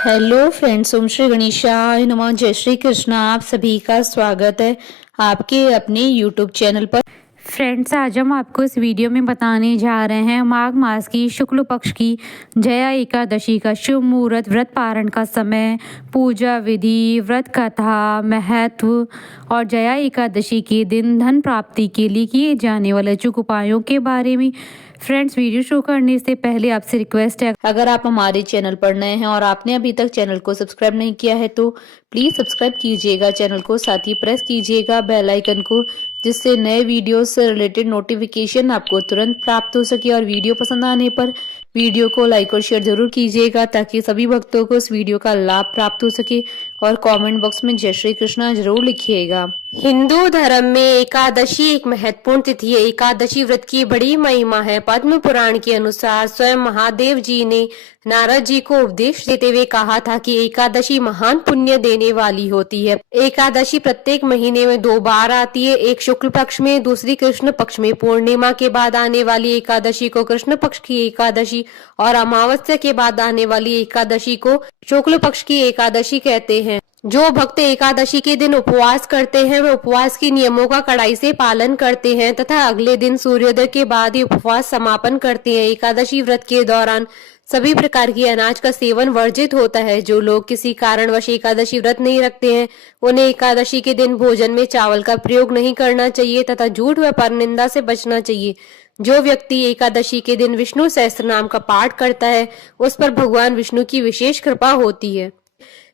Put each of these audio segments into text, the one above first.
Hello friends, ओम श्री गणेशाय नमः। जय श्री कृष्ण। आप सभी का स्वागत है आपके अपने यूट्यूब चैनल पर। फ्रेंड्स, आज हम आपको इस वीडियो में बताने जा रहे हैं माघ मास की शुक्ल पक्ष की जया एकादशी का शुभ मुहूर्त, व्रत पारण का समय, पूजा विधि, व्रत कथा, महत्व और जया एकादशी के दिन धन प्राप्ति के लिए किए जाने वाले अचूक उपायों के बारे में। फ्रेंड्स, वीडियो शुरू करने से पहले आपसे रिक्वेस्ट है, अगर आप हमारे चैनल पर नए हैं और आपने अभी तक चैनल को सब्सक्राइब नहीं किया है तो प्लीज सब्सक्राइब कीजिएगा चैनल को, साथ ही प्रेस कीजिएगा बेल आइकन को, जिससे नए वीडियो से रिलेटेड नोटिफिकेशन आपको तुरंत प्राप्त हो सके। और वीडियो पसंद आने पर वीडियो को लाइक और शेयर जरूर कीजिएगा ताकि सभी भक्तों को इस वीडियो का लाभ प्राप्त हो सके। और कमेंट बॉक्स में जय श्री कृष्णा जरूर लिखिएगा। हिंदू धर्म में एकादशी एक महत्वपूर्ण तिथि है। एकादशी व्रत की बड़ी महिमा है। पद्म पुराण के अनुसार स्वयं महादेव जी ने नारद जी को उपदेश देते हुए कहा था कि एकादशी महान पुण्य देने वाली होती है। एकादशी प्रत्येक महीने में 2 बार आती है, एक शुक्ल पक्ष में, दूसरी कृष्ण पक्ष में। पूर्णिमा के बाद आने वाली एकादशी को कृष्ण पक्ष की एकादशी और अमावस्या के बाद आने वाली एकादशी को शुक्ल पक्ष की एकादशी कहते हैं। जो भक्त एकादशी के दिन उपवास करते हैं वे उपवास के नियमों का कड़ाई से पालन करते हैं तथा अगले दिन सूर्योदय के बाद ही उपवास समापन करते हैं। एकादशी व्रत के दौरान सभी प्रकार की अनाज का सेवन वर्जित होता है। जो लोग किसी कारणवश एकादशी व्रत नहीं रखते हैं उन्हें एकादशी के दिन भोजन में चावल का प्रयोग नहीं करना चाहिए तथा झूठ व परनिंदा से बचना चाहिए। जो व्यक्ति एकादशी के दिन विष्णु सहस्त्र नाम का पाठ करता है उस पर भगवान विष्णु की विशेष कृपा होती है।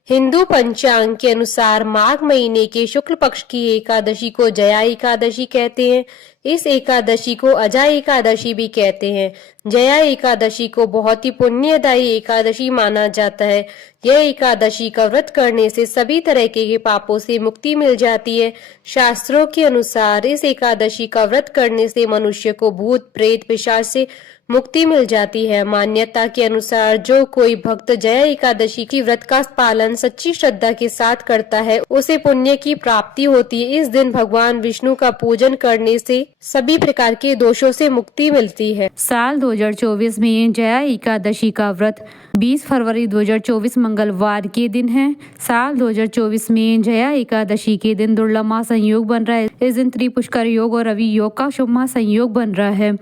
हिंदू पंचांग के अनुसार माघ महीने के शुक्ल पक्ष की एकादशी को जया एकादशी कहते हैं। इस एकादशी को अजा एकादशी भी कहते हैं। जया एकादशी को बहुत ही पुण्यदायी एकादशी माना जाता है। यह एकादशी का व्रत करने से सभी तरह के पापों से मुक्ति मिल जाती है। शास्त्रों के अनुसार इस एकादशी का व्रत करने से मनुष्य को भूत प्रेत पिशाच से मुक्ति मिल जाती है। मान्यता के अनुसार जो कोई भक्त जया एकादशी की व्रत का पालन सच्ची श्रद्धा के साथ करता है उसे पुण्य की प्राप्ति होती है। इस दिन भगवान विष्णु का पूजन करने से सभी प्रकार के दोषों से मुक्ति मिलती है। साल 2024 में जया एकादशी का व्रत 20 फरवरी 2024 मंगलवार के दिन है। साल 2024 में जया एकादशी के दिन दुर्लभ महासंयोग बन रहा है। इस दिन त्रिपुष्कर योग और रवि योग का शुभ महासंयोग बन रहा है।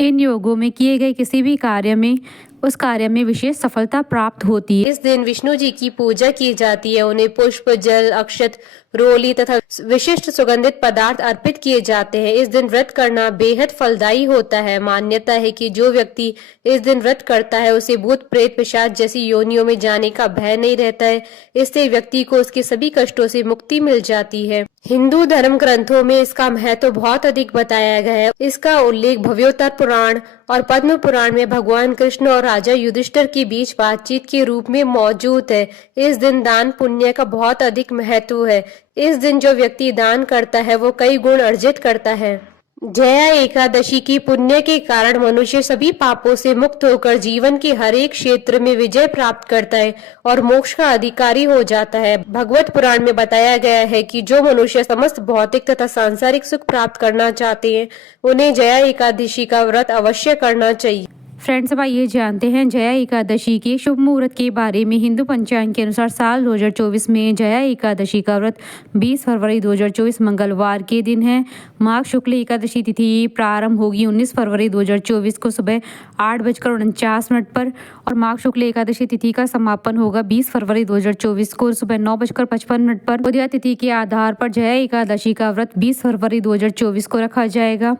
इन योगों में किए गए किसी भी कार्य में उस कार्य में विशेष सफलता प्राप्त होती है। इस दिन विष्णु जी की पूजा की जाती है। उन्हें पुष्प, जल, अक्षत, रोली तथा विशिष्ट सुगंधित पदार्थ अर्पित किए जाते हैं। इस दिन व्रत करना बेहद फलदायी होता है। मान्यता है कि जो व्यक्ति इस दिन व्रत करता है उसे भूत प्रेत पिशाच जैसी योनियों में जाने का भय नहीं रहता है। इससे व्यक्ति को उसके सभी कष्टों से मुक्ति मिल जाती है। हिंदू धर्म ग्रंथों में इसका महत्व बहुत अधिक बताया गया है। इसका उल्लेख भव्योत्तर पुराण और पद्म पुराण में भगवान कृष्ण और राजा युधिष्ठिर के बीच बातचीत के रूप में मौजूद है। इस दिन दान पुण्य का बहुत अधिक महत्व है। इस दिन जो व्यक्ति दान करता है वो कई गुण अर्जित करता है। जया एकादशी की पुण्य के कारण मनुष्य सभी पापों से मुक्त होकर जीवन के हर एक क्षेत्र में विजय प्राप्त करता है और मोक्ष का अधिकारी हो जाता है। भगवत पुराण में बताया गया है कि जो मनुष्य समस्त भौतिक तथा सांसारिक सुख प्राप्त करना चाहते हैं उन्हें जया एकादशी का व्रत अवश्य करना चाहिए। फ्रेंड्स, अब आइए जानते हैं जया एकादशी के शुभ मुहूर्त के बारे में। हिंदू पंचांग के अनुसार साल 2024 में जया एकादशी का व्रत 20 फरवरी 2024 मंगलवार के दिन है। माघ शुक्ल एकादशी तिथि प्रारंभ होगी 19 फरवरी 2024 को सुबह 8:49 पर और माघ शुक्ल एकादशी तिथि का समापन होगा 20 फरवरी 2024 को सुबह 9:55 पर। उदया तिथि के आधार पर जया एकादशी का व्रत 20 फरवरी 2024 को रखा जाएगा।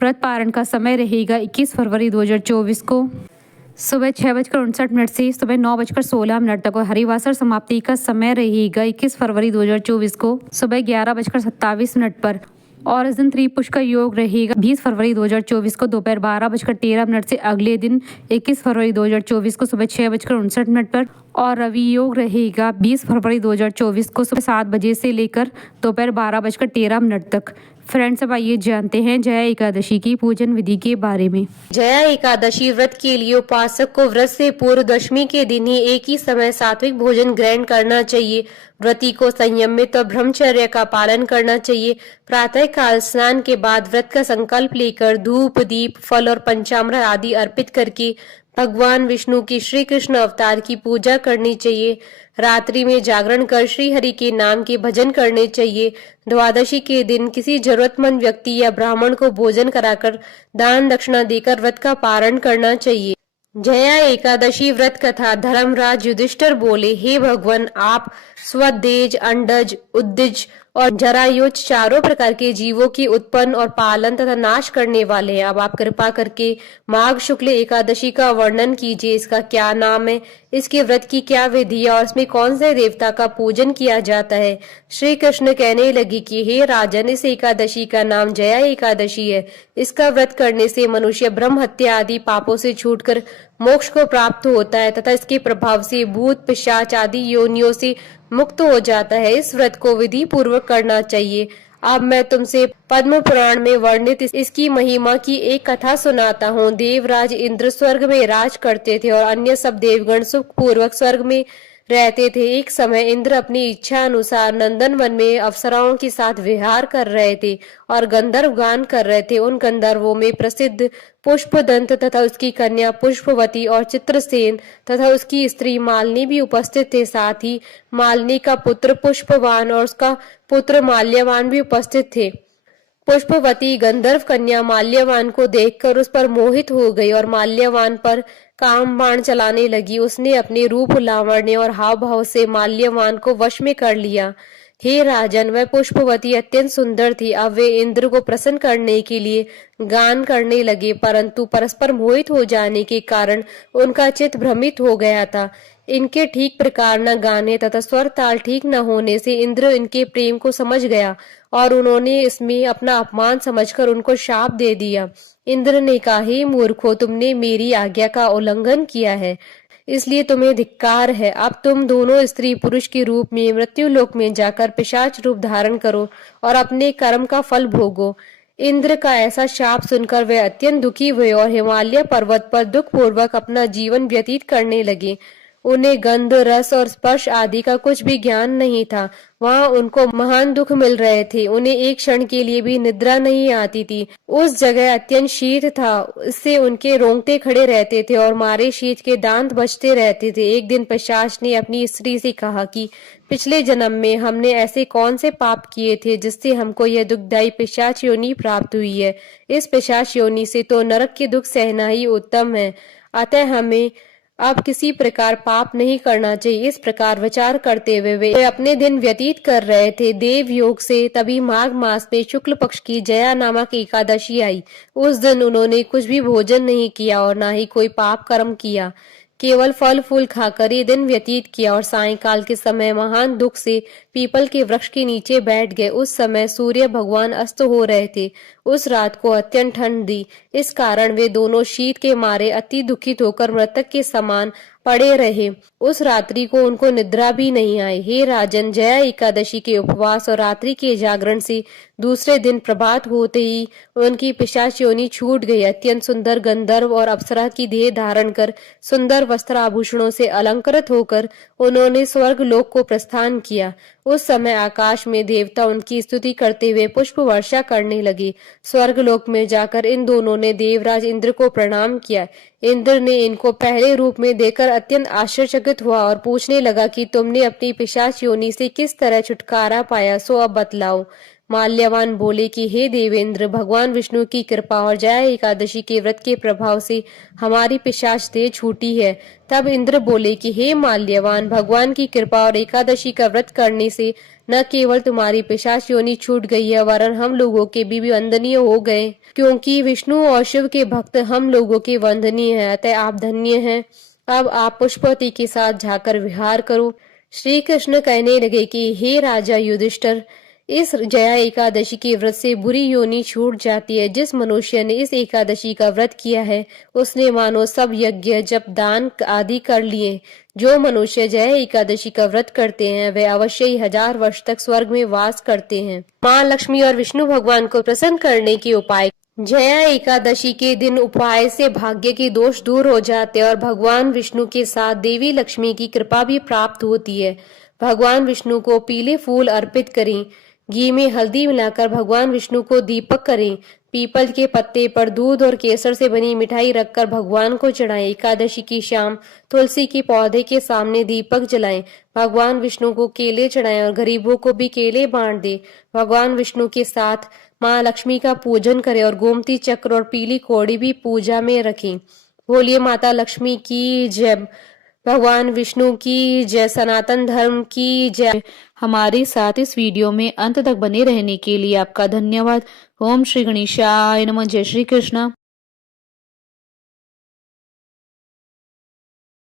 व्रत पारण का समय रहेगा 21 फरवरी 2024 को सुबह 6:59 से सुबह 9:16 तक और हरिवासर समाप्ति का समय रहेगा 21 फरवरी 2024 को सुबह 11:27 पर। और इस दिन त्रिपुष्कर योग रहेगा 20 फरवरी 2024 को दोपहर 12:13 से अगले दिन 21 फरवरी 2024 को सुबह 6:59 पर। और रवि योग रहेगा 20 फरवरी 2024 को सुबह 7 बजे से लेकर दोपहर 12:13 तक। फ्रेंड्स, अब आइए जानते हैं जया एकादशी की पूजन विधि के बारे में। जया एकादशी व्रत के लिए उपासक को व्रत से पूर्व दशमी के दिन ही एक ही समय सात्विक भोजन ग्रहण करना चाहिए। व्रती को संयमित और ब्रह्मचर्य का पालन करना चाहिए। प्रातः काल स्नान के बाद व्रत का संकल्प लेकर धूप, दीप, फल और पंचामृत आदि अर्पित करके भगवान विष्णु की श्री कृष्ण अवतार की पूजा करनी चाहिए। रात्रि में जागरण कर श्री हरि के नाम के भजन करने चाहिए। द्वादशी के दिन किसी जरूरतमंद व्यक्ति या ब्राह्मण को भोजन कराकर दान दक्षिणा देकर व्रत का पारण करना चाहिए। जया एकादशी व्रत कथा। धर्मराज युधिष्ठिर बोले, हे भगवान, आप स्वदेज, अंडज, उद्दिज और जरायुज चारों प्रकार के जीवों की उत्पन्न और पालन तथा नाश करने वाले हैं। अब आप कृपा करके माघ शुक्ल एकादशी का वर्णन कीजिए। इसका क्या नाम है, इसके व्रत की क्या विधि है और इसमें कौन से देवता का पूजन किया जाता है। श्री कृष्ण कहने लगे कि हे राजन, इस एकादशी का नाम जया एकादशी है। इसका व्रत करने से मनुष्य ब्रह्म हत्या आदि पापों से छूटकर मोक्ष को प्राप्त होता है तथा इसके प्रभाव से भूत पिशाच आदि योनियों से मुक्त हो जाता है। इस व्रत को विधि पूर्वक करना चाहिए। अब मैं तुमसे पद्म पुराण में वर्णित इसकी महिमा की एक कथा सुनाता हूँ। देवराज इंद्र स्वर्ग में राज करते थे और अन्य सब देवगण सुख पूर्वक स्वर्ग में रहते थे। एक समय इंद्र अपनी इच्छा अनुसार नंदन वन में अप्सराओं के साथ विहार कर रहे थे और गंधर्व गान कर रहे थे। उन गंधर्वों में प्रसिद्ध पुष्पदंत तथा उसकी कन्या पुष्पवती और चित्रसेन तथा उसकी स्त्री मालिनी भी उपस्थित थे। साथ ही मालिनी का पुत्र पुष्पवान और उसका पुत्र माल्यवान भी उपस्थित थे। पुष्पवती गंधर्व कन्या माल्यवान को देखकर उस पर मोहित हो गई और माल्यवान पर काम बाण चलाने लगी। उसने अपने रूप, लावण्य और हाव भाव से माल्यवान को वश में कर लिया। हे राजन, वह पुष्पवती अत्यंत सुंदर थी। अब वे इंद्र को प्रसन्न करने के लिए गान करने लगे, परंतु परस्पर मोहित हो जाने के कारण उनका चित्त भ्रमित हो गया था। इनके ठीक प्रकार न गाने तथा स्वर ताल ठीक न होने से इंद्र इनके प्रेम को समझ गया और उन्होंने इसमें अपना अपमान समझकर उनको शाप दे दिया। इंद्र ने कहा, हे मूर्खों, तुमने मेरी आज्ञा का उल्लंघन किया है, इसलिए तुम्हें धिक्कार है। अब तुम दोनों स्त्री पुरुष के रूप में मृत्यु लोक में जाकर पिशाच रूप धारण करो और अपने कर्म का फल भोगो। इंद्र का ऐसा शाप सुनकर वे अत्यंत दुखी हुए और हिमालय पर्वत पर दुख पूर्वक अपना जीवन व्यतीत करने लगे। उन्हें गंध, रस और स्पर्श आदि का कुछ भी ज्ञान नहीं था। वहां उनको महान दुख मिल रहे थे। उन्हें एक क्षण के लिए भी निद्रा नहीं आती थी। उस जगह अत्यंत शीत था, इससे उनके रोंगटे खड़े रहते थे और मारे शीत के दांत बजते रहते थे। एक दिन पिशाच ने अपनी स्त्री से कहा कि पिछले जन्म में हमने ऐसे कौन से पाप किए थे जिससे हमको यह दुखदायी पिशाच योनि प्राप्त हुई है। इस पिशाच योनि से तो नरक के दुख सहना ही उत्तम है, अतः हमें अब किसी प्रकार पाप नहीं करना चाहिए। इस प्रकार विचार करते हुए वे अपने दिन व्यतीत कर रहे थे। देव योग से तभी माघ मास में शुक्ल पक्ष की जया नामक एकादशी आई। उस दिन उन्होंने कुछ भी भोजन नहीं किया और न ही कोई पाप कर्म किया, केवल फल फूल खाकर ये दिन व्यतीत किया और सायंकाल के समय महान दुख से पीपल के वृक्ष के नीचे बैठ गए। उस समय सूर्य भगवान अस्त हो रहे थे। उस रात को अत्यंत ठंड थी, इस कारण वे दोनों शीत के मारे अति दुखित होकर मृतक के समान पड़े रहे। उस रात्रि को उनको निद्रा भी नहीं आई। हे राजन, जया एकादशी के उपवास और रात्रि के जागरण से दूसरे दिन प्रभात होते ही उनकी पिशाच योनि छूट गई। अत्यंत सुंदर गंधर्व और अप्सरा की देह धारण कर सुंदर वस्त्र आभूषणों से अलंकृत होकर उन्होंने स्वर्ग लोक को प्रस्थान किया। उस समय आकाश में देवता उनकी स्तुति करते हुए पुष्प वर्षा करने लगे। स्वर्ग लोक में जाकर इन दोनों ने देवराज इंद्र को प्रणाम किया। इंद्र ने इनको पहले रूप में देखकर अत्यंत आश्चर्यचकित हुआ और पूछने लगा कि तुमने अपनी पिशाच योनि से किस तरह छुटकारा पाया, सो अब बतलाओ। माल्यवान बोले कि हे देवेंद्र, भगवान विष्णु की कृपा और जया एकादशी के व्रत के प्रभाव से हमारी पिशाच देह छूटी है। तब इंद्र बोले कि हे माल्यवान, भगवान की कृपा और एकादशी का व्रत करने से न केवल तुम्हारी पिशाच योनि छूट गई है, वरन हम लोगों के भी वंदनीय हो गए, क्योंकि विष्णु और शिव के भक्त हम लोगों के वंदनीय हैं, अतः आप धन्य हैं। अब आप पुष्पवती के साथ जाकर विहार करो। श्री कृष्ण कहने लगे कि हे राजा युधिष्ठिर, इस जया एकादशी के व्रत से बुरी योनि छूट जाती है। जिस मनुष्य ने इस एकादशी का व्रत किया है उसने मानो सब यज्ञ, जप, दान आदि कर लिए। जो मनुष्य जया एकादशी का व्रत करते हैं वे अवश्य ही 1000 वर्ष तक स्वर्ग में वास करते हैं। माँ लक्ष्मी और विष्णु भगवान को प्रसन्न करने के उपाय। जया एकादशी के दिन उपाय से भाग्य के दोष दूर हो जाते हैं और भगवान विष्णु के साथ देवी लक्ष्मी की कृपा भी प्राप्त होती है। भगवान विष्णु को पीले फूल अर्पित करें। घी में हल्दी मिलाकर भगवान विष्णु को दीपक करें। पीपल के पत्ते पर दूध और केसर से बनी मिठाई रखकर भगवान को चढ़ाएं। एकादशी की शाम तुलसी के पौधे के सामने दीपक जलाएं। भगवान विष्णु को केले चढ़ाएं और गरीबों को भी केले बांट दें। भगवान विष्णु के साथ माँ लक्ष्मी का पूजन करें और गोमती चक्र और पीली कौड़ी भी पूजा में रखें। बोलिए माता लक्ष्मी की जय, भगवान विष्णु की जय, सनातन धर्म की जय। हमारे साथ इस वीडियो में अंत तक बने रहने के लिए आपका धन्यवाद। ओम श्री गणेशाय नमः। जय श्री कृष्ण।